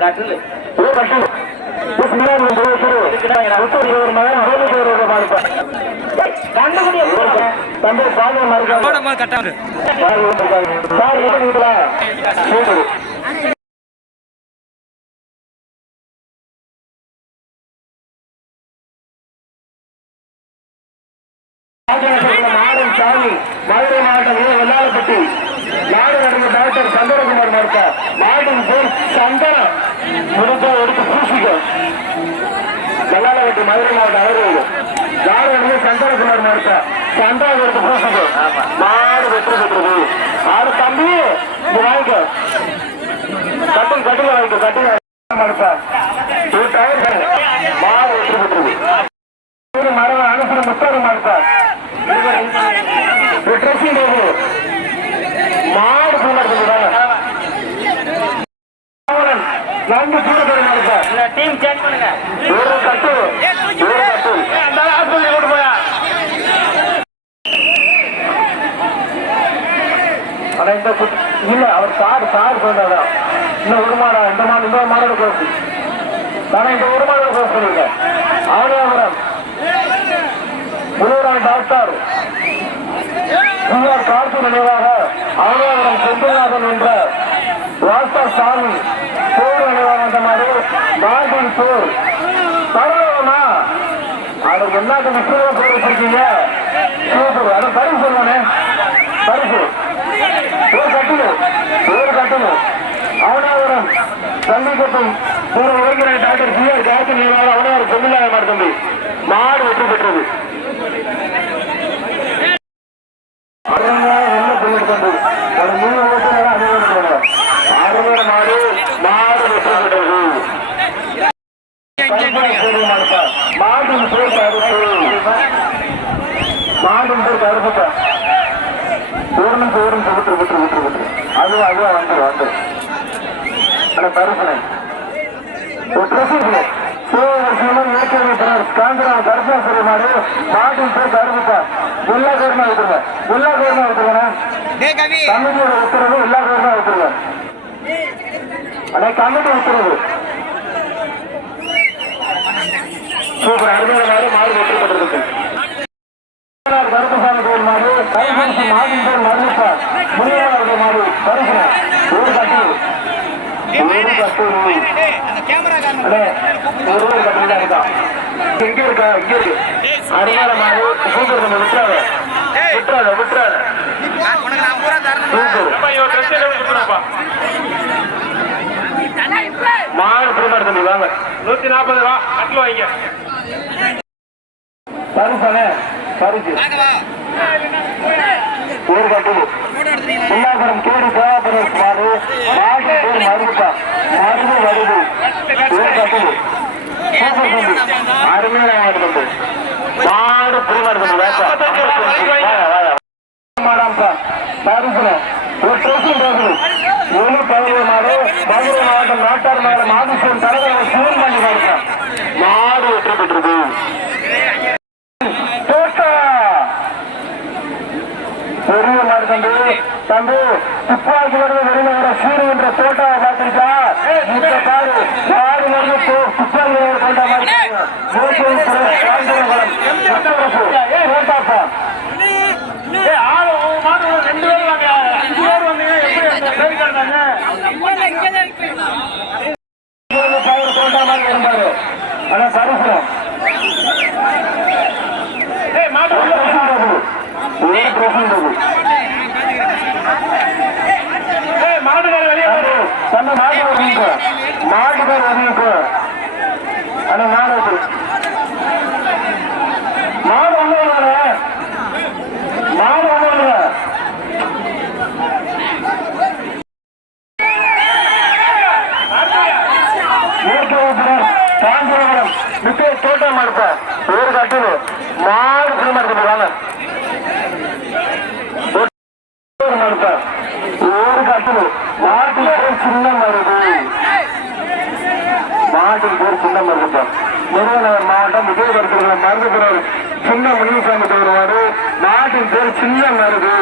கட்டில் ஒரு கட்டு சாமி மதுரை மாவட்டம் ஏ நாடு நடந்த டாக்டர் சந்திரகுமார் மருத்துவ மாடின் பேர் சந்தனம். முடிஞ்ச எடுத்து பூசிக்க. வெள்ளாளப்பட்டி மதுரை மாவட்டம் அவர்கள் நாடு நடந்த சந்திரகுமார் மறுக்கா சந்தனம் எடுத்து பூசிக்க. நாடு வெற்றி பெற்றது. ஆறு தம்பி இங்க வாங்கிக்க கட்டும் கட்டுல வாங்கிக்க கட்டில் மறுக்கா மாடு வெற்றி பெற்றது. மரம் அனுப்பின முத்தாரம் மருத்துவ ட்ரெஸ்ஸிங் டேபிள் மாடு நன்கு பூமாடு மாட்டார் டீம் சேஞ்ச் பண்ணுங்க. ஒரு கட்டு. ஒரு கட்டு. அந்த ஹாஸ்பிட்டல் கொண்டு போயா? ஆனா இந்த குட்- இல்ல அவர் சார் சார் சொன்னாரா இந்த ஒரு மாடா இந்த மாடு இந்த மாடோட கோர்ஸ் ஆனா இந்த ஒரு மாடோட கோர்ஸ் சொல்லிருக்கேன் அவனியாபுரம் முழுவரான் டாக்டர். கார்த்தி நினைவாக அவனியாபுரம் செந்தில்நாதன் என்ற வாஸ்தா சாமி போர் அணிவார் அந்த மாதிரி மார்டின் போர். பரவாயில்லமா அது என்ன விஷயம் போர் வச்சிருக்கீங்க சூப்பர். அது பரிசு சொல்லுவானே. பரிசு. ஒரு கட்டிலு ஒரு கட்டிலு அவனாவரம் சந்திக்கட்டும் ஒரு உழைக்கிற டாக்டர் சி ஆர் காத்து நீங்களால் அவனாவரம் செந்தில்நாதன் மாறு தம்பி. மாடு வெற்றி பெற்றது. அருமையா என்ன சொல்லிட்டு தம்பி? ஒரு மூணு வருஷம் நேரம் அருமையான மாடு மாடு வெற்றி மாடும் பேர் கருப்பு மாடும் பேர் கருப்புக்கா விட்டு விட்டு விட்டு விட்டு வந்துடும் வந்துடும் பரிசனை ஒரு ட்ரெஸ் ஏற்கனவே பேருமே விட்டுருங்க எல்லா பேருமே விட்டுருங்க கமிட்டியோட உத்தரவு எல்லா பேருமே விட்டுருங்க அடே கமிட்டி உத்தரவு. சூப்பர். அருமையான மாடு மாடு வெற்றி பெற்றிருக்கு கருப்பசாமி கோயில் மாடு மாடின் பேர் மருந்துப்பா முனியாளர்கள் மாடு பரிசு ஒரு கட்டு. ஒரு கட்டு. ஒரு ஒரு கட்டு தான் இருக்கா? இங்க இருக்கா? இங்க இருக்கு. அருமையான மாடு. சூப்பர். நம்ம விட்டுறாத. விட்டுறாத விட்டுறாத. சூப்பர் மாடு திரும்ப தம்பி வாங்க நூத்தி நாற்பது ரூபா கட்டில் வாங்கிக்க பரிசனே பரிசு ஒரு கட்டு உள்ளாபுரம் கேடு தேவாபுரம் மாடு மாடு பேர் மருந்துப்பா மருந்து வருது ஒரு அருமையான மாடு தம்பி மாடு புரிமாடு தம்பி வேப்பா மாடாம்பா பரிசுன ஒரு ட்ரெஸ்ஸிங் டேபிள் முழு பகுதி மாடு மதுரை மாவட்டம் நாட்டார் மாடு மாதேஸ்வரன் தலைவர் சிவன் பண்ணி மாடுதான் மாடு வெற்றி பெற்றது தோட்டா பெரிய மாடு தம்பி தம்பி துப்பாக்கி வருது வெளியில வர சூடு என்ற தோட்டாவை பார்த்திருக்கா? இந்த பாரு மாடு வருது தோ- துப்பாக்கி வர தோட்டா மாதிரி தோட்டாப்பா ரெண்டு பேர் வாங்க அஞ்சு பேர் வந்தீங்க எப்படி அந்த பேர் கேட்டாங்க பயிர் தோட்டா மாதிரி இருந்தாரு ஆனா சரிசனம் ஏய் மாட்டு ஒரு பிரசன் ஒரு ஏய் மாட்டுக்கார வெளியே வரு தன்னை மாட்டு ஒதுங்க மாட்டு பேர் ஒதுங்க ஆனா மாடு இருக்கு. மாடு ஒண்ணு வருவானே மாடு. ஒண்ணு வருவ காஞ்சிபுரம் ஒரு கட்டில் மாடு வாங்க ஒரு கட்டில் பேர் சின்னம் வருது மாட்டின் பேர் சின்னம் வருது விருதுநகர் மாவட்டம் விஜயபுரத்தில் மருந்துபுரம் சின்ன முனிசாமி வருவாரு மாட்டின் பேர் வருது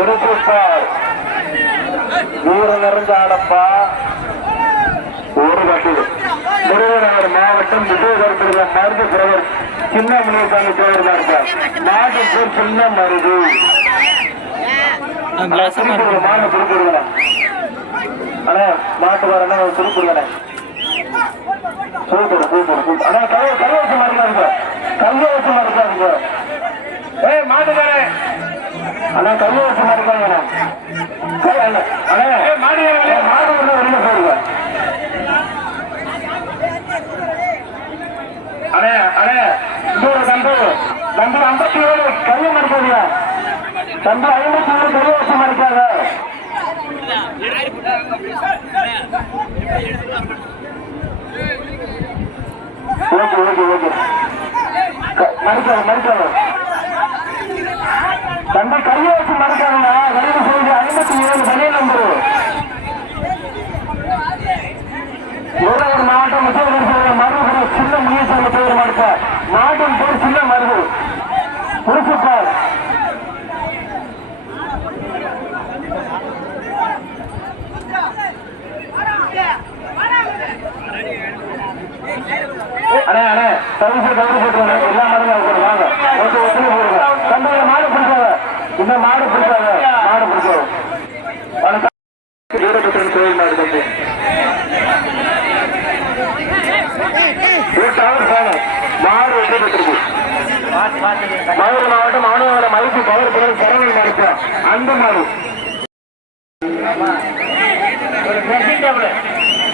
எடுத்துப்பார் ஊர நிறைஞ்ச ஆடப்பா ஒரு வட்டில் முருகநகர் மாவட்டம் விஜயகரத்தில் மருந்து பிரதர் சின்ன முனியசாமி தேவர் இருக்கார். மாட்டு பேர் சின்ன மருது மாடு திருப்பூர் வரணும் திருப்பூர் சூப்பர் சூப்பர் சூப்பர் அண்ணா கல்ல கல்ல வச்சு மறுக்காதுங்க கல்ல வச்சு மறுக்காதுங்க ஏய் மாட்டுக்காரே அண்ணா கல்ல வச்சு மறுக்காதுங்க அண்ணா அண்ணா ஏய் மாட்டுக்காரே ஏய், மாடு ஒண்ணு வெளியில போடுங்க அண்ணே அண்ணே இன்னொரு தம்பு தம்பு ஐம்பத்தி ஏழு கையை மறுக்காதியா தம்பு ஐம்பத்தி ஏழு கையை வச்சு மறுக்காத ஓகே ஓகே ஓகே மறுக்காத மறுக்காத தம்பி கையை வச்சு மறுக்காதுங்க வெளியில போயிட்டு ஐம்பத்தி ஏழு வெளியே நம்பரு ஒரு மாவட்டம் முக்கியமந்திரி மருது சின்ன முயற்சி பேர் மறுக்க மாவட்டம் பேர் சின்ன மருது புரிச்சுப்பார் அண்ணே அண்ணே தவிசு தவிர போட்டுருங்க எல்லா மருந்தும் போட்டு வாங்க ஓகே ஒத்துழைப்பு போடுங்க தம்பி மாடு பிடிக்காத இந்த மாடு பிடிக்காத மாடு பிடிக்காத வணக்கம் வீரபத்திரன் கோயில் மாடு தம்பி மாடு வெற்றி பெற்றிருக்கு மதுரை மாவட்டம் மாணவர்கள மதிப்பு பவர் புகழ் சரவணன் மாடு அந்த மாடு ஒரு ட்ரெஸ்ஸிங் டேபிள்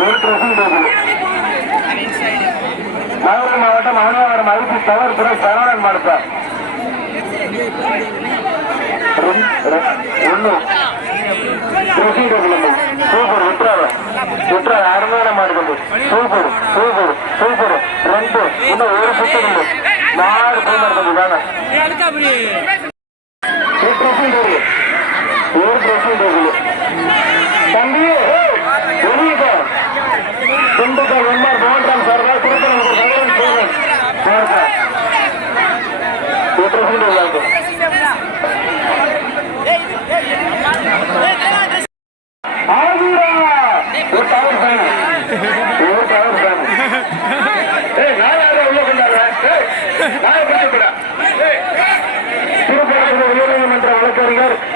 ஒரு ட்ரெஸ்ஸிங் டேபிள் மதுரை மாவட்டம் மாணவர்கள மதிப்பு பவர் புகழ் சரவணன் மாடு ஒண்ணு ட்ரெஸ்ஸிங் டேபிள் சூப்பர். விட்டுறாங்க விட்டுறாங்க அருமையான மாடு தம்பி சூப்பர் சூப்பர் சூப்பர் ரெண்டு இன்னும் ஒரு சுத்து தானே ஒரு ஒரு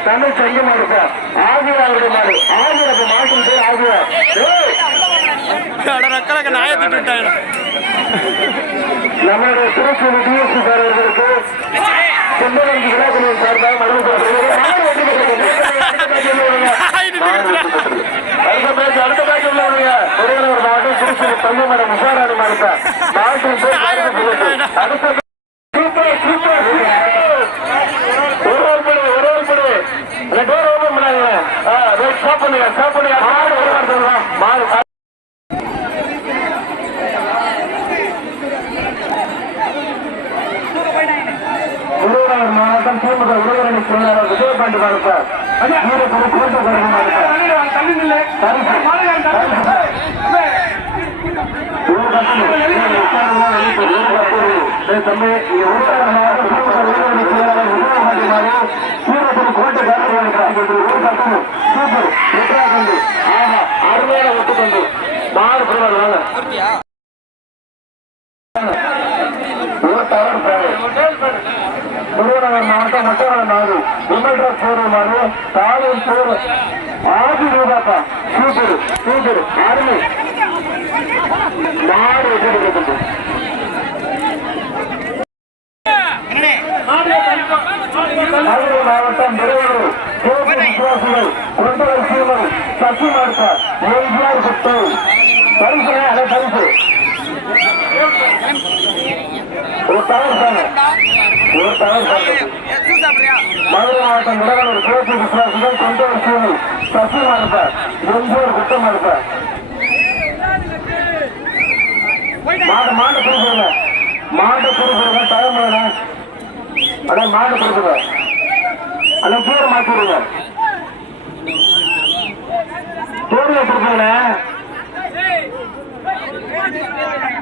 தமிழ் சங்கம் அடுத்த ஆதிரா அவருடைய மாடு. ஆதிரா இப்ப மாட்டும் பேர் ஆதிரா ஏய்! ரக்கரக்க நாயை திட்டு விட்டாங்க. நம்மளுடைய திருச்சூர் டிஎஸ்பி சார் அவர்களுக்கு செம்பரஞ்சி விழாக்குழுவின் சார்பாக மனு அடுத்த பேச்சு அடுத்த பேச்சு உள்ளவங்க விருதுநகர் மாவட்டம் திருச்சூர் தம்பி மேடம் உஷாராணி மாவட்ட மாவட்டம் பேர் அடுத்த சூப்பர் சூப்பர் ஒரு ஒரு படி ஒரு ஒரு படி அந்த டோர் ஓபன் பண்ணாங்க ஸ்டாப் பண்ணுங்க ஸ்டாப் பண்ணுங்க மாடு ஒரு வார்த்தை தான் மாடு விருதுநகர் மாவட்டம் திமுக விருதுநகர் செயலாளர் விஜயபாண்டி மாவட்டம் வீரபுரம் கோட்டை மாவட்டம் தள்ளி மாடு பிறகு ஒரு டவர் விருதுநகர் மாவட்டம் மொட்டவரம் நாடு விமல்ரா போர் மாடு தாளூர் போர் ஆதி ரூபாக்கா சூப்பர் சூப்பர் அருமை மாடு வெற்றி பெற்றது மதுரை மாவட்டம் திருவள்ளூர் சிவப்பு விசுவாசிகள் குண்டலை சீமன் சசி மாடுத்த எம்ஜிஆர் குத்து பரிசு அதை பரிசு ஒரு தவறு தானே ஒரு தவறு தானே மதுரை மாவட்டம் முடகனூர் சிவப்பு விசுவாசிகள் குண்டலை சூழல் சசி மாடுத்த எம்ஜிஆர் குத்து மறுத்த மாடு மாடு கொடுக்குறத மாடு கொடுக்குறத டைம் வேணும் அட மாடு கொடுக்குங்க அண்ணா கீரை மாத்திடுங்க தேடி வச்சிருக்கீங்களே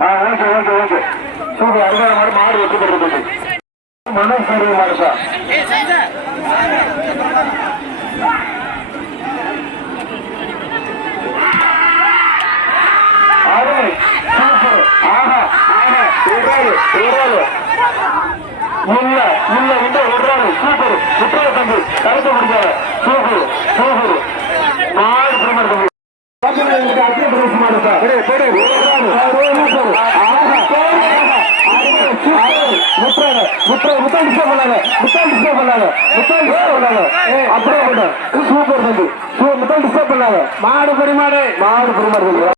ஆ ஓகே ஓகே ஓகே. சூப்பர் அருமையான மாடு மாடு வெற்றி பெற்றது. மனோஜ் பெரியகுமார் சார் ஆஹா ஆஹா விடுறாரு சூப்பர் தம்பி கருத்து முடிஞ்சாரு சூப்பர் சூப்பர் நாலு பிரமர் தம்பி போடு ஆஹா சூப்பர் தம்பி. முத்தம் டிஸ்டர்ப் பண்ணாங்க. மாடு பரிமாடு. மாடு பரிமாறு